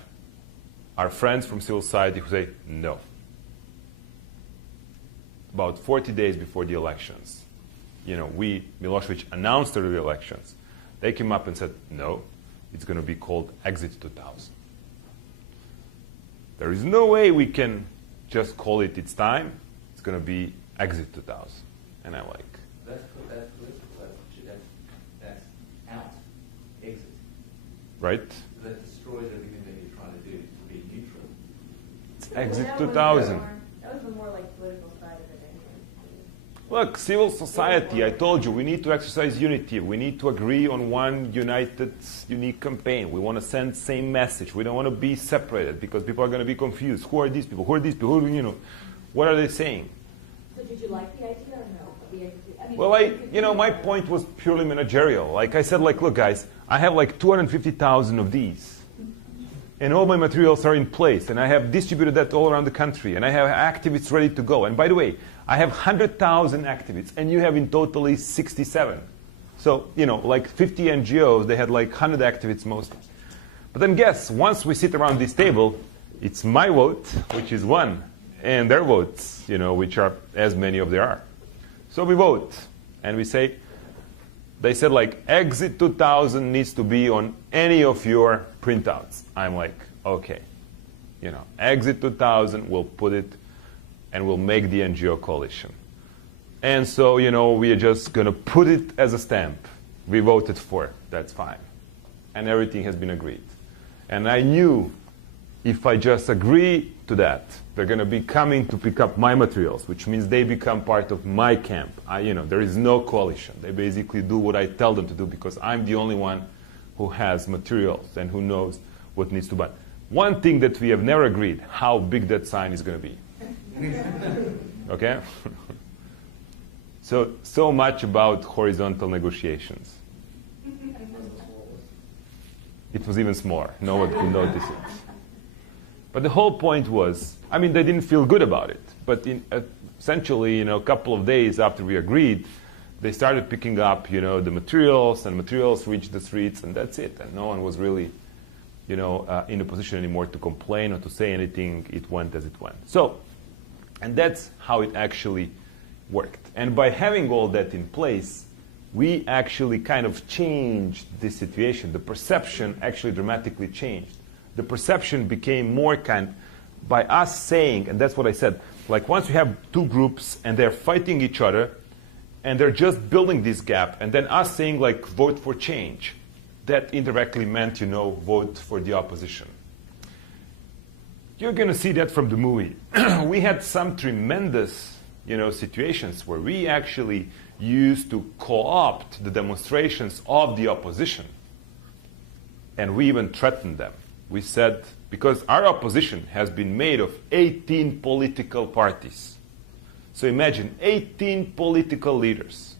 our friends from civil society who say no. About 40 days before the elections, Milosevic announced the elections. They came up and said, no, it's going to be called Exit 2000. There is no way we can just call it its time. It's going to be Exit 2000. And I'm like, That's out. Exit. right? That destroys everything that you're trying to do to be neutral. It's Exit 2000. That was the more like political side of it anyway. Look, civil society, I told you, we need to exercise unity. We need to agree on one united, unique campaign. We want to send the same message. We don't want to be separated because people are going to be confused. Who are these people? Who are these people? What are they saying? So did you like the idea or no? Well, my point was purely managerial. Like I said, look, guys, I have 250,000 of these. And all my materials are in place. And I have distributed that all around the country. And I have activists ready to go. And by the way, I have 100,000 activists. And you have in totally 67. So, 50 NGOs, they had 100 activists mostly. But then guess, once we sit around this table, it's my vote, which is 1. And their votes, which are as many of there are. So we vote, and we say, they said Exit 2000 needs to be on any of your printouts. I'm like, okay, Exit 2000, we'll put it, and we'll make the NGO coalition. And so, we are just going to put it as a stamp. We voted for it, that's fine. And everything has been agreed. And I knew if I just agree to that, they're going to be coming to pick up my materials, which means they become part of my camp. There is no coalition. They basically do what I tell them to do because I'm the only one who has materials and who knows what needs to be. One thing that we have never agreed, how big that sign is going to be. Okay? So much about horizontal negotiations. It was even smaller. No one could notice it. But the whole point was, they didn't feel good about it. But essentially, a couple of days after we agreed, they started picking up, the materials, and materials reached the streets, and that's it. And no one was really, in a position anymore to complain or to say anything. It went as it went. So, and that's how it actually worked. And by having all that in place, we actually kind of changed the situation. The perception actually dramatically changed. The perception became more by us saying, and that's what I said, once you have two groups and they're fighting each other and they're just building this gap, and then us saying vote for change, that indirectly meant, vote for the opposition. You're going to see that from the movie. We had some tremendous, situations where we actually used to co-opt the demonstrations of the opposition. And we even threatened them. We said, because our opposition has been made of 18 political parties. So imagine 18 political leaders.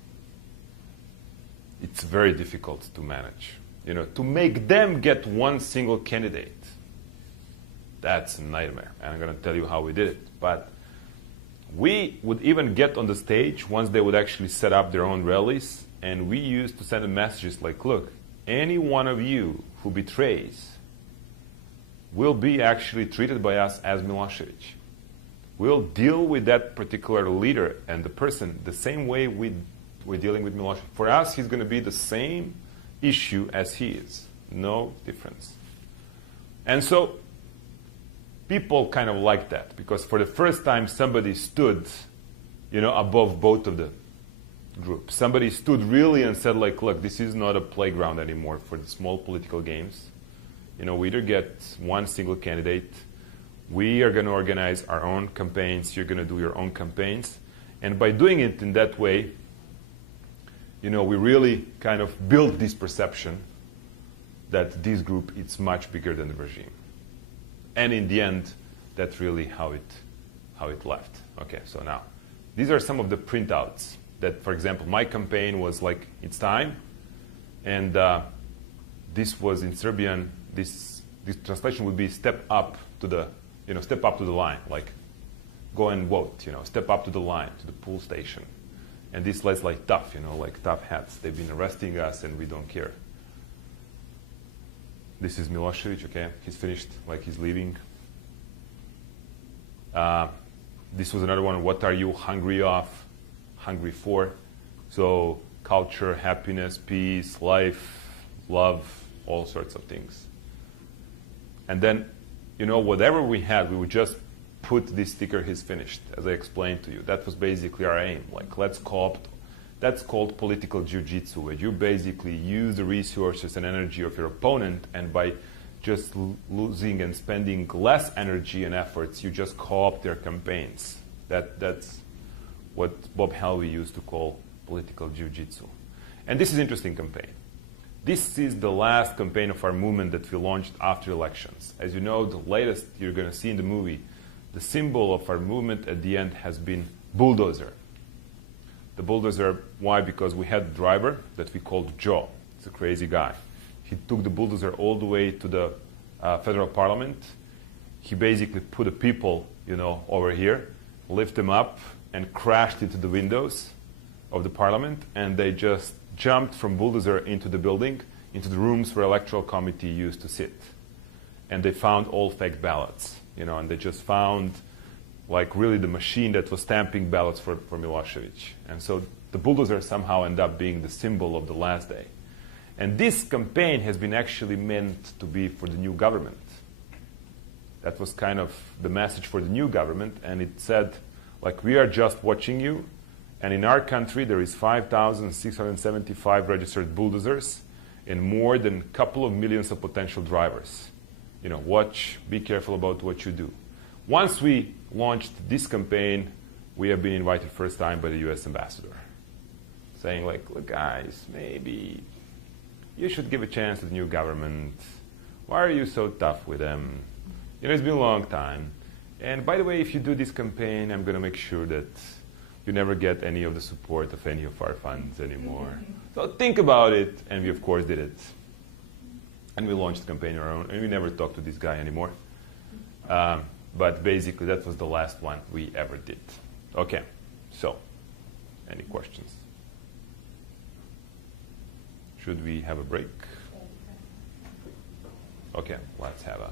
it's very difficult to manage. To make them get one single candidate, that's a nightmare. And I'm going to tell you how we did it. But we would even get on the stage once they would actually set up their own rallies, and we used to send them messages like, look, any one of you who betrays will be actually treated by us as Milosevic. We'll deal with that particular leader and the person the same way we're dealing with Milosevic. For us, he's going to be the same issue as he is. No difference. And so people kind of like that, because for the first time somebody stood, above both of the groups. Somebody stood really and said, like, look, this is not a playground anymore for the small political games. We either get one single candidate, we are going to organize our own campaigns, you're going to do your own campaigns. And by doing it in that way, we really kind of built this perception that this group is much bigger than the regime. And in the end, that's really how it left. Okay, so now, these are some of the printouts that, for example, my campaign was like, it's time. And this was in Serbian, this translation would be step up to the line, like go and vote, step up to the line, to the poll station. And this looks like tough, like tough hats. They've been arresting us and we don't care. This is Milosevic, okay? He's finished, like he's leaving. This was another one, what are you hungry for? So culture, happiness, peace, life, love, all sorts of things. And then, whatever we had, we would just put this sticker, he's finished, as I explained to you. That was basically our aim. Like, that's called political jiu-jitsu, where you basically use the resources and energy of your opponent, and by just losing and spending less energy and efforts, you just co-opt their campaigns. That's what Bob Helvey used to call political jiu-jitsu. And this is an interesting campaign. This is the last campaign of our movement that we launched after elections. As you know, the latest you're going to see in the movie, the symbol of our movement at the end has been bulldozer. The bulldozer, why? Because we had a driver that we called Joe. It's a crazy guy. He took the bulldozer all the way to the federal parliament. He basically put the people, over here, lifted them up, and crashed into the windows of the parliament, and they just jumped from bulldozer into the building, into the rooms where electoral committee used to sit. And they found all fake ballots, and they just found like really the machine that was stamping ballots for Milosevic. And so the bulldozer somehow ended up being the symbol of the last day. And this campaign has been actually meant to be for the new government. That was kind of the message for the new government, and it said, like, we are just watching you, and in our country there is 5,675 registered bulldozers and more than a couple of millions of potential drivers. Watch, be careful about what you do. Once we launched this campaign, we have been invited first time by the US ambassador, saying like, look guys, maybe you should give a chance to the new government. Why are you so tough with them? It's been a long time. And by the way, if you do this campaign, I'm going to make sure that you never get any of the support of any of our funds anymore. So think about it. And we, of course, did it. And we launched the campaign on our own. And we never talked to this guy anymore. But basically, that was the last one we ever did. Okay. So, any questions? Should we have a break? Okay. Let's have a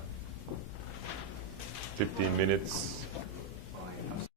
15 minutes